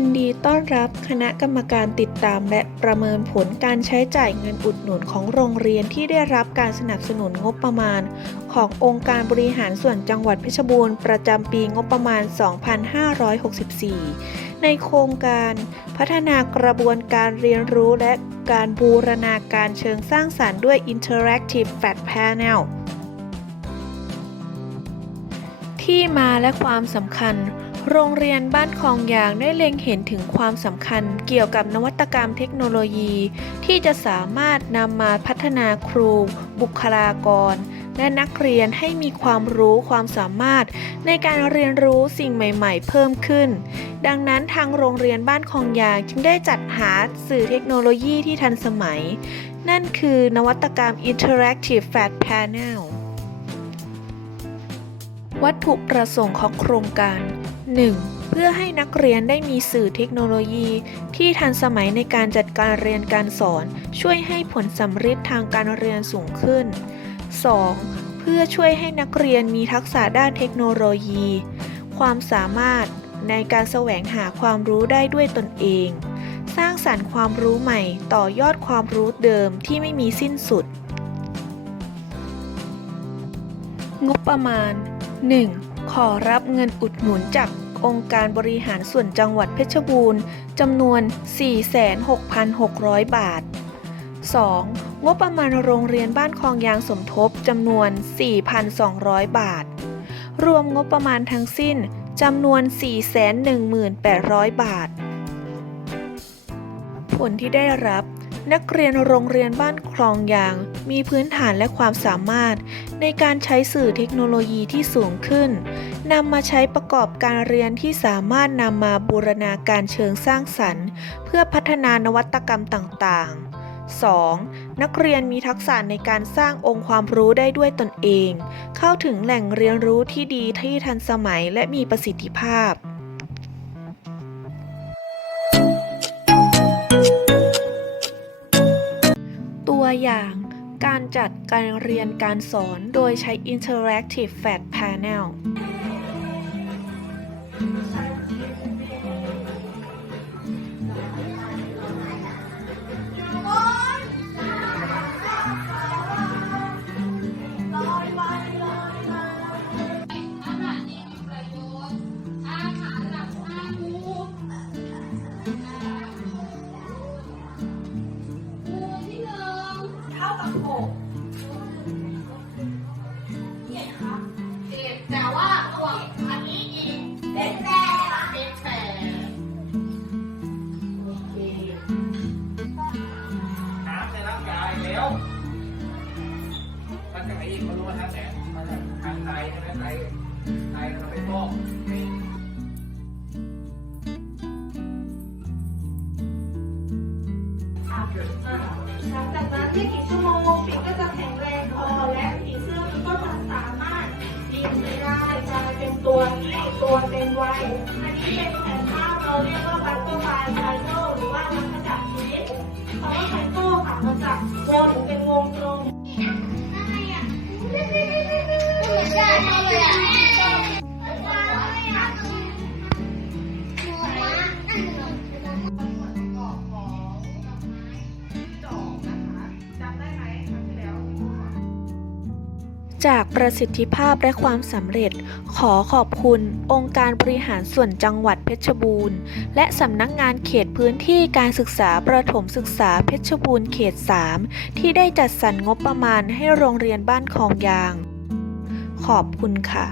ยินดีต้อนรับคณะกรรมการติดตามและประเมินผลการใช้จ่ายเงินอุดหนุนของโรงเรียนที่ได้รับการสนับสนุนงบประมาณ ขององค์การบริหารส่วนจังหวัดเพชรบูรณ์ประจำปีงบประมาณ 2564 ในโครงการพัฒนากระบวนการเรียนรู้และการบูรณาการเชิงสร้างสารรค์ด้วย Interactive Flat Panel ที่มาและความสำคัญ โรงเรียนบ้านคลองยางได้เล็งเห็นถึงความสำคัญเกี่ยวกับนวัตกรรมเทคโนโลยี ที่จะสามารถนำมาพัฒนาครู บุคลากร และนักเรียนให้มีความรู้ความสามารถ ในการเรียนรู้สิ่งใหม่ ๆ เพิ่มขึ้น ดังนั้นทางโรงเรียนบ้านคลองยางจึงได้จัดหาสื่อเทคโนโลยีที่ทันสมัย นั่นคือนวัตกรรม Interactive Flat Panel วัตถุประสงค์ของโครงการ 1. เพื่อให้นักเรียนได้มีสื่อเทคโนโลยี ที่ทันสมัยในการจัดการเรียนการสอน ช่วยให้ผลสำฤทธิ์ทางการเรียนสูงขึ้น 2. เพื่อช่วยให้นักเรียนมีทักษะด้านเทคโนโลยี ความสามารถในการแสวงหาความรู้ได้ด้วยตนเอง สร้างสรรค์ความรู้ใหม่ต่อยอดความรู้เดิมที่ไม่มีสิ้นสุด งบประมาณ 1. ขอรับเงินอุดหนุนจากองค์การบริหารส่วนจังหวัดเพชรบูรณ์จำนวน 46,600 บาท 2. งบประมาณโรงเรียนบ้านคลองยางสมทบจำนวน 4,200 บาท รวมงบประมาณทั้งสิ้นจำนวน 4,1800บาท ผลที่ได้รับ นักเรียนโรงเรียนบ้านคลองยาง มีพื้นฐานและความสามารถ ในการใช้สื่อเทคโนโลยีที่สูงขึ้นนำมาใช้ประกอบการเรียนที่สามารถนำมาบูรณาการเชิงสร้างสรรค์ เพื่อพัฒนานวัตกรรมต่างๆ 2. นักเรียนมีทักษะในการสร้างองค์ความรู้ได้ด้วยตนเอง เข้าถึงแหล่งเรียนรู้ที่ดีที่ทันสมัยและมีประสิทธิภาพ ตัวอย่างการจัดการเรียนการสอนโดยใช้ Interactive Flat Panel บวกอันนี้อีกเป็นแปดเป็นแปดโอเคน้ำในร่างกายแล้วมันจากไหนอีกเขารู้ว่าทางไหนมาจากทางไตใช่ไหมไตไตเราไปฟอกหลังจากนั้นไม่กี่ชั่ว ตัวเต็มวัยอันนี้เป็นแผนภาพเราเรียกว่าบัตเตอร์ฟลายไซเคิลหรือว่านักขจัดชีวิตคำว่าไซโคค่ะมาจากวนเป็นวงกลม จากประสิทธิภาพและความสำเร็จ ขอขอบคุณ องค์การบริหารส่วนจังหวัดเพชรบูรณ์ และสำนักงานเขตพื้นที่การศึกษาประถมศึกษาเพชรบูรณ์เขต 3 ที่ได้จัดสรรงบประมาณให้โรงเรียนบ้านคลองยาง ขอบคุณค่ะ